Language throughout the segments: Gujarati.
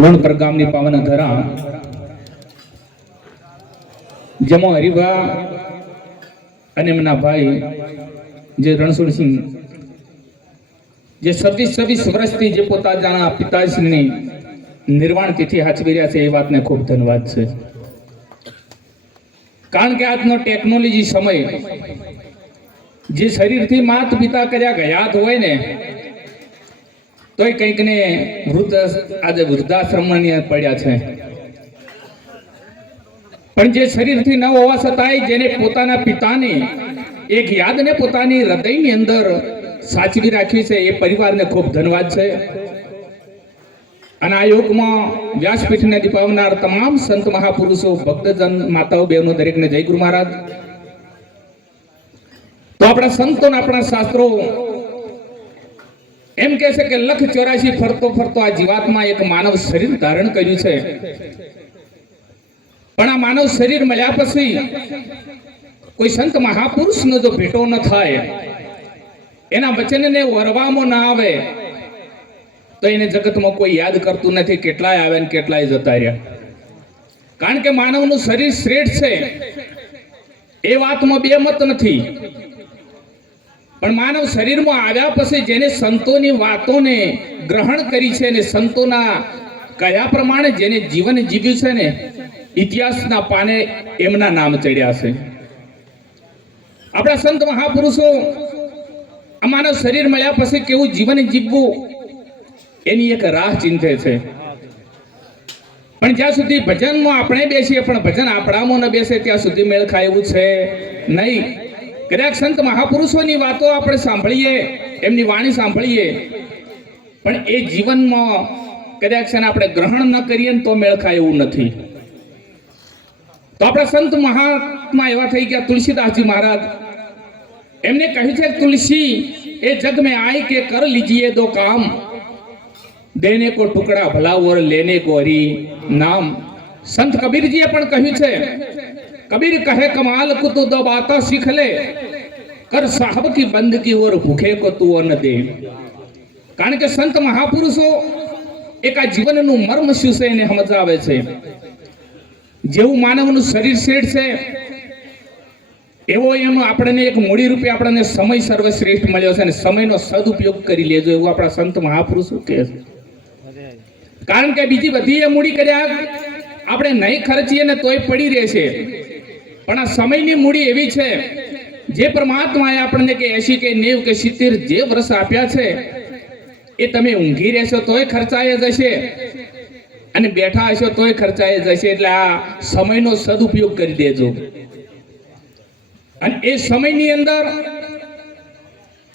લોણપર ગામની પાવન ધરા જેમાં હરિભા અને એમના ભાઈ જે રણછોડસિંહ જે 26 વર્ષથી જે પોતાના પિતાશ્રીની નિર્વાણ તિથિ સાચવી રહ્યા છે એ વાતને ખૂબ ધન્યવાદ છે. કારણ કે આજનો ટેકનોલોજી સમય જે શરીરથી માત પિતા કર્યા ગયા હોય ને તોય કંઈક ને આજે વૃદ્ધાશ્રમની પડ્યા છે. પણ જે શરીરથી ન હોવા છતાંય જેને પોતાના પિતાની એક યાદને પોતાની હૃદયની અંદર સાચવી રાખી છે એ પરિવારને ખૂબ ધન્યવાદ છે. અને આ યુગમાં વ્યાસપીઠને દીપાવનાર તમામ સંત મહાપુરુષો ભક્તજન માતાઓ બહેનો દરેકને જય ગુરુ મહારાજ. તો આપણા સંતો આપણા શાસ્ત્રો એમ કહે છે કે 184 ફરતો ફરતો આ જીવાતમાં એક માનવ શરીર ધારણ કર્યું છે. પણ આ માનવ શરીર મળ્યા પછી કોઈ સંત મહાપુરુષનો જો ભેટો ન થાય, એના વચનને વરવામાં ના આવે તો એને જગતમાં કોઈ યાદ કરતું નથી. કેટલાય આવે ને કેટલાય જતા રહ્યા. કારણ કે માનવનું શરીર શ્રેષ્ઠ છે એ વાતમાં બે મત નથી. પણ માનવ શરીરમાં આવ્યા પછી જેને સંતોની વાતોને ગ્રહણ કરી છે ને સંતોના કયા પ્રમાણે જેને જીવન જીવ્યું છે ને ઇતિહાસના પાને એમના નામ ચડ્યા છે. આપણા સંત મહાપુરુષો આ માનવ શરીર મળ્યા પછી કેવું જીવન જીવવું એની એક રાહ ચિંતે છે. પણ જ્યાં સુધી ભજનમાં આપણે બેસીએ પણ ભજન આપણામાં ન બેસે ત્યાં સુધી મેળ ખાય એવું છે નહીં. કદાચ સંત મહાપુરુષોની વાતો આપણે સાંભળીએ, એમની વાણી સાંભળીએ, પણ એ જીવનમાં કદાચ આપણે ગ્રહણ ન કરીએ તો મેળ ખાય એવું નથી. તો આપણા સંત મહાત્મા એવા થઈ ગયા તુલસીદાસજી મહારાજ. એમને કહ્યું છે તુલસી એ જગ में आए के कर लीजिए दो काम, देने को टुकड़ा भला और लेने को हरि नाम. संत कबीरजीએ પણ કહ્યું છે, कबीर कहे कमाल को तो दो बातें सीख ले, कर साहब की बंदगी और भूखे को तू न दे. કારણ કે સંત મહાપુરુષો એક આ જીવનનું મર્મ શું છે એને સમજાવે છે. જેવું માનવનું શરીર શ્રેષ્ઠ છે એવો એમ આપણને એક મૂડી રૂપે આપણને સમય સર્વશ્રેષ્ઠ મળ્યો છે અને સમયનો સદુપયોગ કરી લેજો એવું આપણા સંત મહાપુરુષો કહે છે. કારણ કે બીજી બધી એ મૂડી કર્યા આપણે નહીં ખર્ચીએ ને તોય પડી રહેશે. પણ આ સમયની મૂડી એવી છે જે પરમાત્માએ આપણને કે 80 કે 90 કે 70 જે વર્ષ આપ્યા છે એ તમે ઊંઘી રહેશો તોય ખર્ચાય જશે અને બેઠા હશો તોય ખર્ચાય જશે. એટલે આ સમયનો સદુપયોગ કરી દેજો. અને એ સમયની અંદર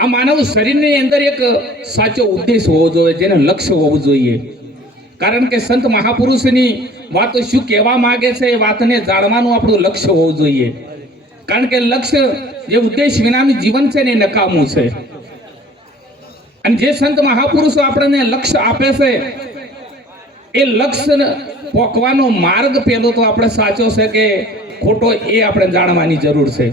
આ માનવ શરીરની અંદર એક સાચો ઉદ્દેશ હોવો જોઈએ, જેને લક્ષ્ય હોવું જોઈએ. કારણ કે સંત મહાપુરુષની વાતો શું કહેવા માંગે છે એ વાતને જાણવાનું આપણું લક્ષ્ય હોવું જોઈએ. કારણ કે લક્ષ્ય જે ઉદ્દેશ વિનાનું જીવન છે ને એ નકામું છે. અને જે સંત મહાપુરુષો આપણને લક્ષ્ય આપે છે એ લક્ષ્ય પોકવાનો માર્ગ પેલો તો આપણે સાચો છે કે ખોટો એ આપણે જાણવાની જરૂર છે.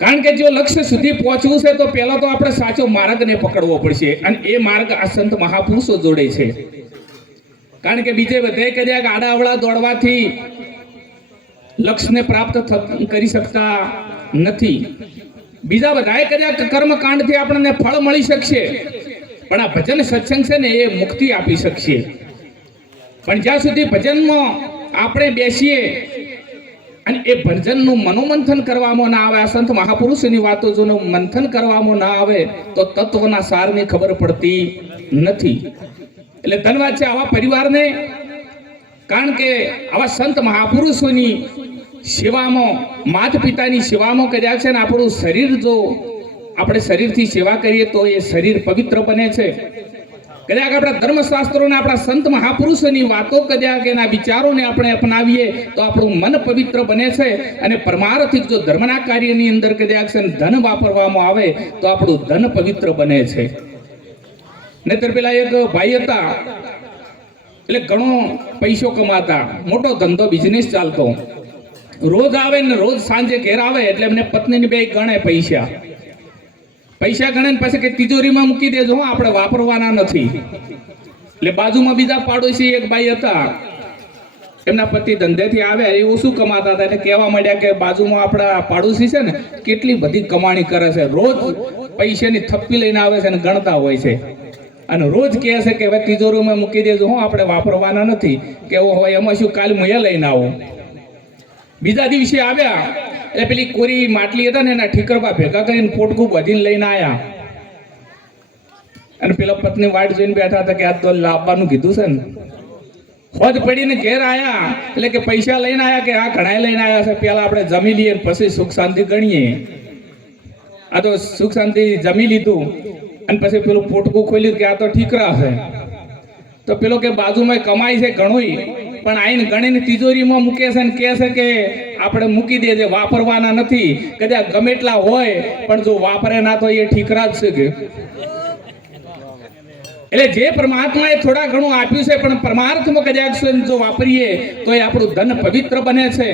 કારણ કે જો લક્ષ્ય સુધી પહોંચવું છે તો પહેલા તો આપણે સાચો માર્ગને પકડવો પડશે. અને એ માર્ગ આ સંત મહાપુરુષો જોડે છે. કારણ કે બીજે બધે કદાચ આડાઅવળા દોડવાથી લક્ષ્યને પ્રાપ્ત કરી શકતા નથી. બીજા બધાએ કદાચ કર્મકાંડથી આપણને ફળ મળી શકશે, પણ આ ભજન સત્સંગ છે ને એ મુક્તિ આપી શકશે. પણ જ્યાં સુધી ભજનમાં આપણે બેસીએ અને એ ભજનનું મનોમંથન કરવામાં ના આવે, આ સંત મહાપુરુષની વાતો જો મંથન કરવામાં ના આવે તો તત્વના સારની ખબર પડતી નથી. એટલે ધન્યવાદ છે આવા પરિવારને. કારણ કે આવા સંત મહાપુરુષોની સેવામાં, માતા પિતાની સેવામાં કર્યા છે ને આપણું શરીર જો આપણે શરીરથી સેવા કરીએ તો એ શરીર પવિત્ર બને છે. કદાચ આપણા ધર્મશાસ્ત્રોને આપણા સંત મહાપુરુષોની વાતો કદાચ એના વિચારોને આપણે અપનાવીએ તો આપણું મન પવિત્ર બને છે. અને પરમાર્થિક જો ધર્મના કાર્યની અંદર કદાચ ધન વાપરવામાં આવે તો આપણું ધન પવિત્ર બને છે. નહીતર પેલા એક ભાઈ હતા, એટલે ઘણો પૈસો કમાતા, મોટો ધંધો બિઝનેસ ચાલતો. રોજ આવે ને રોજ સાંજે ઘેર આવે એટલે એમને પત્નીની બે ગણે પૈસા ગણે ને પછી કે તિજોરીમાં મૂકી દેજો, આપણે વાપરવાના નથી. એટલે બાજુમાં બીજા પાડોશી એક ભાઈ હતા, એમના પતિ ધંધેથી આવ્યા, એ ઓછું કમાતા હતા એટલે કહેવા માંડ્યા કે બાજુમાં આપણા પાડોશી છે ને કેટલી બધી કમાણી કરે છે, રોજ પૈસાની થપ્પી લઈને આવે છે અને ગણતા હોય છે, અને રોજ કહે છે કે હવે તિજોરીમાં મૂકી દેજો, હું આપણે વાપરવાના નથી, કે હોય એમાં શું, કાલ હું એ લઈને આવું. બીજા દિવસે આવ્યા એટલે પેલી કોરી માટલી હતા ને એના ઠીકરબા ભેગા કરીને પોટકું બધીને લઈને આવ્યા, અને પેલા પત્ની વાટ જોઈને બેઠા હતા કે આ તો લાવવાનું કીધું છે ને. હોજ પડીને ઘેર આયા એટલે કે પૈસા લઈને આયા કે આ ઘણા લઈને આયા છે, પેલા આપણે જમી લઈએ પછી સુખ શાંતિ ગણીએ. આ તો સુખ શાંતિ જમી લીધું અને પછી પેલું પોટકું ખોલ્યું કે આ તો ઠીકરા છે. તો પેલો કે બાજુમાં કમાય છે ઘણું, પણ આઈને ગણીને તિજોરીમાં મૂકે છે ને કહે છે કે આપણે મૂકી દેજે, વાપરવાના નથી, કદાચ ગમે એટલા હોય પણ જો વાપરે ના તો એ ઠીકરા જ છે કે. એટલે જે પરમાત્માએ થોડા ઘણું આપ્યું છે પણ પરમાર્થમાં કદાચ જો વાપરીએ તો એ આપણું ધન પવિત્ર બને છે.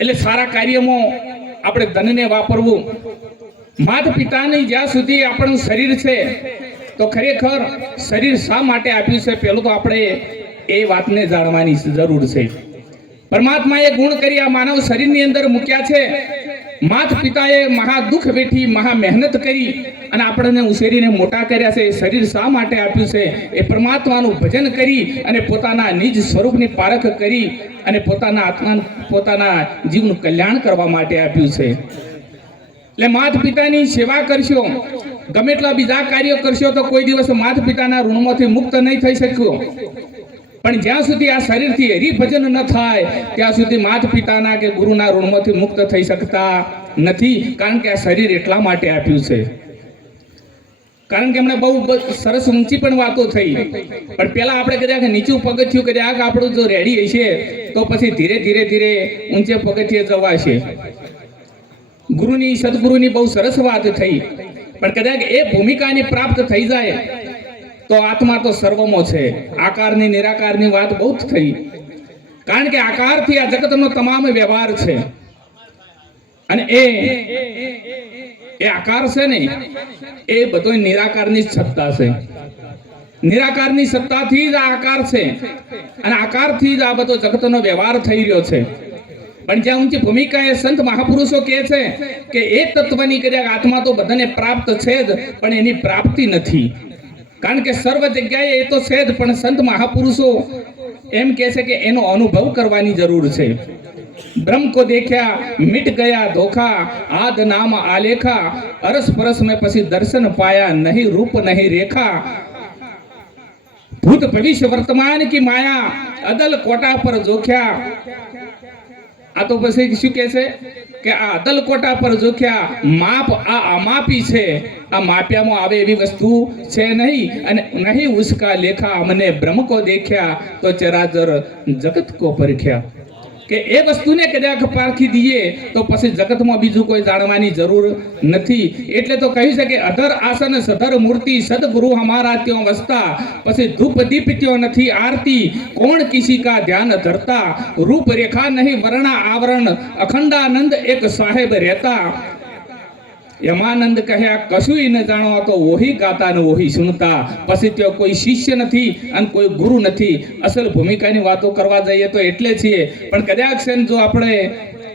એટલે સારા કાર્યમાં આપણે ધનને વાપરવું. માતા પિતાની જ્યાં સુધી આપણું શરીર છે તો ખરેખર શરીર શા માટે આપ્યું છે, પહેલું તો આપણે એ વાતને જાણવાની જરૂર છે. પરમાત્માએ ગુણ કરી આ માનવ શરીરની અંદર મૂક્યા છે. માતા પિતાએ મહા દુઃખ વેઠી મહા મહેનત કરી અને આપણને ઉછેરીને મોટા કર્યા છે. શરીર શા માટે આપ્યું છે? એ પરમાત્માનું ભજન કરી અને પોતાના નિજ સ્વરૂપની પારખ કરી અને પોતાના આત્મા પોતાના જીવનું કલ્યાણ કરવા માટે આપ્યું છે. એટલે માતા પિતાની સેવા કરશો, ગમે એટલા બીજા કાર્યો કરશો તો કોઈ દિવસ માતા પિતાના ઋણમાંથી મુક્ત નહીં થઈ શક્યો. પણ જ્યાં સુધી આ શરીરથી હરિભજન ન થાય ત્યાં સુધી માતા પિતાના કે ગુરુના ઋણમાંથી મુક્ત થઈ શકતા નથી. કારણ કે આ શરીર એટલા માટે આપ્યું છે. કારણ કે એમણે બહુ સરસ ઊંચી પણ વાતો થઈ, પણ પેલા આપણે કદાચ નીચું પગથિયું કદાચ આપણું જો રેડી હશે તો પછી ધીરે ધીરે ધીરે ઊંચે પગથિયે જવાશે. ગુરુની સદગુરુની બહુ સરસ વાત થઈ, પણ કદાચ એ ભૂમિકાની પ્રાપ્ત થઈ જાય તો આત્મા તો સર્વમાં છે. આકારની નિરાકારની વાત બહુ જ થઈ, કારણ કે આકારથી આ જગતનો તમામ વ્યવહાર છે, અને એ આકાર છે ને એ બધો નિરાકારની જ સત્તા છે. નિરાકારની સત્તાથી જ આ આકાર છે, અને આકારથી જ આ બધો જગતનો વ્યવહાર થઈ રહ્યો છે. પણ જ્યાં ઊંચી ભૂમિકા એ સંત મહાપુરુષો કહે છે કે એ તત્વની કદાચ આત્મા તો બધાને પ્રાપ્ત છે જ, પણ એની પ્રાપ્તિ નથી. કારણ કે સર્વ જગ્યાએ એ તો છે જ, પણ સંત મહાપુરુષો એમ કહે છે કે એનો અનુભવ કરવાની જરૂર છે. બ્રહ્મ કો દેખ્યા મિટ ગયા ધોખા, આદ નામ આલેખા, અરસ પરસ में પછી દર્શન પાયા, નહીં રૂપ નહીં રેખા, ભૂત ભવિષ્ય વર્તમાન કી માયા, અદલ કોટા પર જોખ્યા. આ તો પછી શું કહે છે કે આ અદલ કોટા પર જોખ્યા, માપ આ અમાપી છે, આ માપ્યામાં આવે એવી વસ્તુ છે નહીં, અને નહીં ઉસકા લેખા, અમને બ્રહ્મ કો દેખ્યા તો ચરાચર જગત કો પરખ્યા. કે એ વસ્તુને કદાચ પારખી દઈએ તો પછી જગતમાં બીજું કોઈ જાણવાની જરૂર નથી. એટલે તો કહ્યું છે કે અધર આસન સધર મૂર્તિ, સદગુરુ હમારા ત્યો વસતા, પછી ધૂપ દીપ ત્યો નથી આરતી, કોણ કિસી કા ધ્યાન ધરતા, રૂપ રેખા નહીં વર્ણા આવરણ, અખંડાનંદ એક સાહેબ રહેતા. યમાનંદ કહ્યા કશું ન જાણો તો વોહી ગાતા ને વોહી સુનતા. પછી ત્યાં કોઈ શિષ્ય નથી અને કોઈ ગુરુ નથી. અસલ ભૂમિકાની વાતો કરવા જઈએ તો એટલે છીએ, પણ કદાચ જો આપણે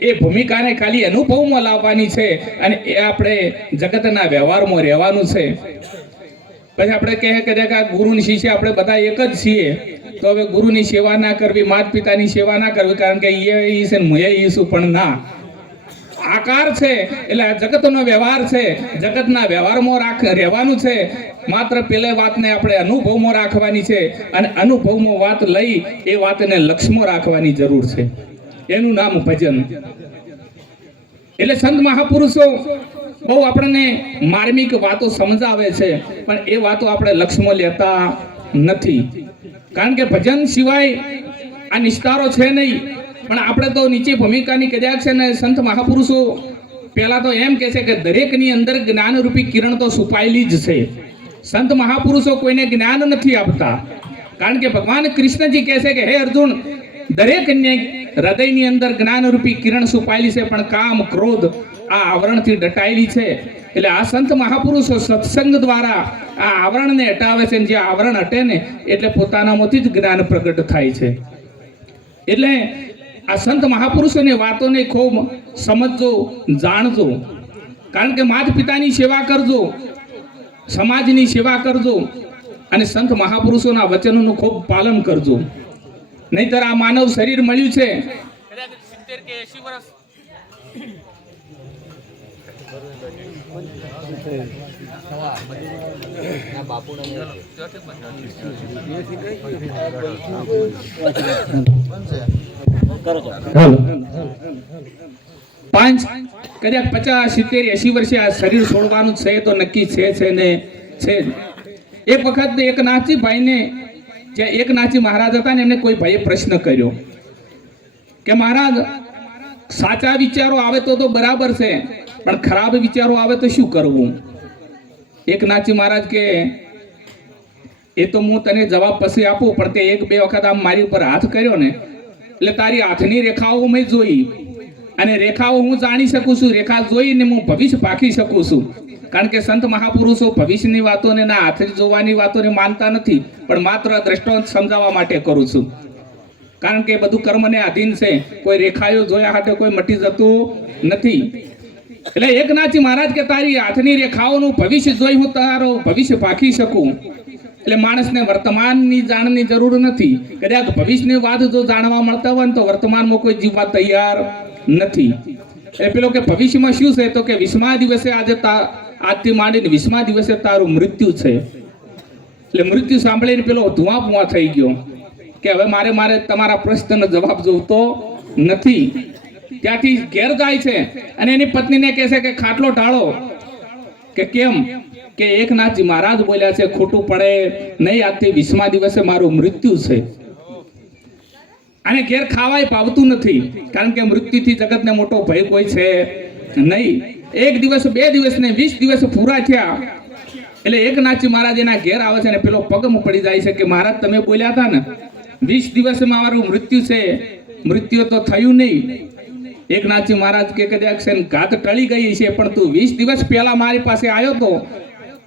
એ ભૂમિકાને ખાલી અનુભવમાં લાવવાની છે અને એ આપણે જગતના વ્યવહારમાં રહેવાનું છે. પછી આપણે કહે કદાચ આ ગુરુ ને શિષ્ય આપણે બધા એક જ છીએ, તો હવે ગુરુની સેવા ના કરવી, માતા પિતાની સેવા ના કરવી, કારણ કે એ છે ને હું એ છું. પણ ના, આકાર છે એટલે આ જગતનો વ્યવહાર છે, જગતના વ્યવહારમાં રહેવાનું છે. માત્ર પેલે વાતને આપણે અનુભવમાં રાખવાની છે, અને અનુભવમાં વાત લઈ એ વાતને લક્ષ્યમાં રાખવાની જરૂર છે. એનું નામ ભજન. એટલે સંત મહાપુરુષો બહુ આપણને માર્મિક વાતો સમજાવે છે, પણ એ વાતો આપણે લક્ષ્યમાં લેતા નથી. કારણ કે ભજન સિવાય આ નિસ્તારો છે નહીં. પણ આપણે તો નીચે ભૂમિકાની કદાચ છે ને સંત મહાપુરુષો પહેલા તો એમ કહે છે કે દરેકની અંદર જ્ઞાનરૂપી કિરણ તો છુપાયેલી જ છે. સંત મહાપુરુષો કોઈને જ્ઞાન નથી આપતા, કારણ કે ભગવાન કૃષ્ણજી કહે છે કે હે અર્જુન, દરેકને હૃદયની અંદર જ્ઞાનરૂપી કિરણ છુપાયેલી છે, પણ કામ ક્રોધ આ આવરણથી દટાયેલી છે. એટલે આ સંત મહાપુરુષો સત્સંગ દ્વારા આ આવરણને હટાવે છે. જે આવરણ હટે ને એટલે પોતાનામાંથી જ જ્ઞાન પ્રગટ થાય છે. એટલે આ સંત મહાપુરુષોની વાતોને ખૂબ સમજજો, જાણજો. કારણ કે માતા પિતાની સેવા કરજો, સમાજની સેવા કરજો અને સંત મહાપુરુષોના વચનોનું ખૂબ પાલન કરજો. નહીતર આ માનવ શરીર મળ્યું છે પાંચ કદાચ 50, 70, 80 વર્ષે આ શરીર છોડવાનું છે તો નક્કી છે ને છે. એક વખત એક નાથજી ભાઈને, જે એક નાથજી મહારાજ હતા ને, એમને કોઈ ભાઈએ પ્રશ્ન કર્યો કે મહારાજ, સાચા વિચારો આવે તો બરાબર છે, પણ ખરાબ વિચારો આવે તો શું કરવું? એક નાથજી મહારાજ કે એ તો હું તને જવાબ પછી આપું, પણ તે 1-2 વખત આમ મારી ઉપર હાથ કર્યો ને એટલે તારી હાથની રેખાઓ મેં જોઈ અને રેખાઓ હું જાણી શકું છું. રેખા જોઈને હું ભવિષ્ય પાકી શકું છું. કારણ કે સંત મહાપુરુષો ભવિષ્યની વાતોને ના હાથ જોવાની વાતોને માનતા નથી, પણ માત્ર દ્રષ્ટાંત સમજાવવા માટે કરું છું. કારણ કે બધું કર્મને આધીન છે. કોઈ રેખાઓ જોયા હાટે કોઈ મટી જતું નથી. એટલે એકનાથજી મહારાજ કે તારી હાથની રેખાઓનું ભવિષ્ય જોઈ હું તારો ભવિષ્ય પાકી શકું. એટલે માણસને વર્તમાનની જાણની જરૂર નથી. કદાચ ભવિષ્યની વાત જો જાણવા મળતા હોય ને તો વર્તમાનમાં કોઈ જીવવા તૈયાર નથી. એટલે પેલો કે ભવિષ્યમાં શું છે તો કે 20મા દિવસે આજથી માંડીને 20મા દિવસે તારું મૃત્યુ છે. એટલે મૃત્યુ સાંભળીને પેલો ધુઆ થઈ ગયો કે હવે મારે તમારા પ્રશ્નનો જવાબ જોતો નથી. ત્યાંથી ઘેર જાય છે અને એની પત્નીને કહે છે કે ખાટલો ઢાળો. કે કેમ? કે એકનાથજી મહારાજ બોલ્યા છે ખોટું પડે નહીં, આજથી 20મા દિવસે મારું મૃત્યુ છે. અને ઘેર ખાવાય પાવતું નથી, કારણ કે મૃત્યુથી જગતને મોટો ભય કોઈ છે નહીં. 1 દિવસ 2 દિવસ ને 20 દિવસ પૂરા થયા એટલે એકનાથજી મહારાજ એના ઘેર આવે છે અને પેલો પગમાં પડી જાય છે કે મહારાજ તમે બોલ્યા હતા ને 20 દિવસમાં મારું મૃત્યુ છે, મૃત્યુ તો થયું નહીં. એકનાથજી મહારાજ કે કદાચ ઘાત ટળી ગઈ છે, પણ તું 20 દિવસ પહેલા મારી પાસે આવ્યો તો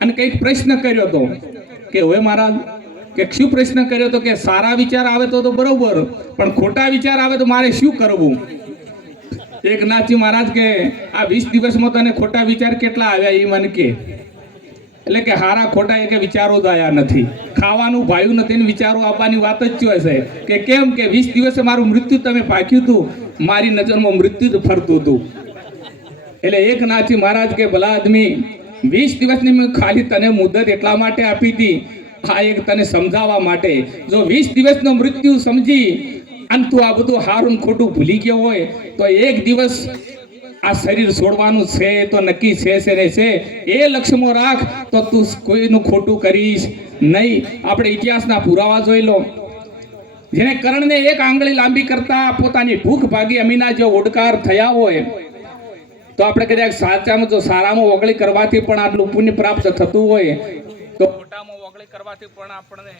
અને કંઈક પ્રશ્ન કર્યો તો કે હવે મહારાજ કે શું પ્રશ્ન કર્યો તો કે સારા વિચાર આવે તો બરોબર, પણ ખોટા વિચાર આવે તો મારે શું કરવું? એકનાથજી મહારાજ કે આ 20 દિવસમાં તને ખોટા વિચાર કેટલા આવ્યા એ મને કે. એટલે કે હારા ખોટા એ કે વિચારો જ આવ્યા નથી, ખાવાનું ભાયું નથી ને વિચારો આવવાની વાત જ છે. કે કેમ? કે 20 દિવસે મારું મૃત્યુ તમે પાક્યું હતું, મારી નજરમાં મૃત્યુ જ ફરતું હતું. એટલે એકનાથજી મહારાજ કે ભલા આદમી, 20 દિવસની મેં ખાલી તને મુદત એટલા માટે આપી હતી, આ એક તને સમજાવવા માટે. જો 20 દિવસનો મૃત્યુ સમજી અને તું આ બધું હારું ખોટું ભૂલી ગયો હોય તો 1 દિવસ આ શરીર છોડવાનું છે તો નક્કી છે ને છે. એ લક્ષ્યમાં રાખ તો તું કોઈનું ખોટું કરીશ નહીં. આપણે ઇતિહાસના પુરાવા જોઈ લો. જેને કરણને 1 આંગળી લાંબી કરતા પોતાની ભૂખ ભાગી અમીના જો ઓડકાર થયા હોય તો આપણે કદાચ સાચામાં જો સારામાં ઓગળી કરવાથી પણ આટલું પુણ્ય પ્રાપ્ત થતું હોય તો મોટામાં ઓગળી કરવાથી પણ આપણને